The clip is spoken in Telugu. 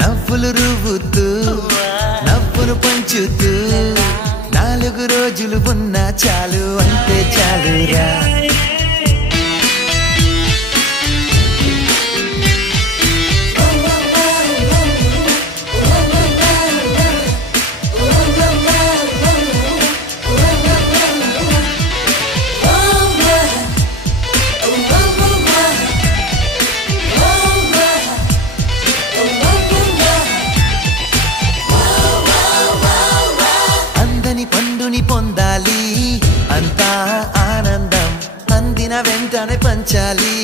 నవ్వులు రువ్వుతూ నవ్వును పంచుతూ 4 రోజులు ఉన్నా చాలు అంటే చాలురా. పండుని పొందాలి అంతా ఆనందం అందిన వెంటనే పంచాలి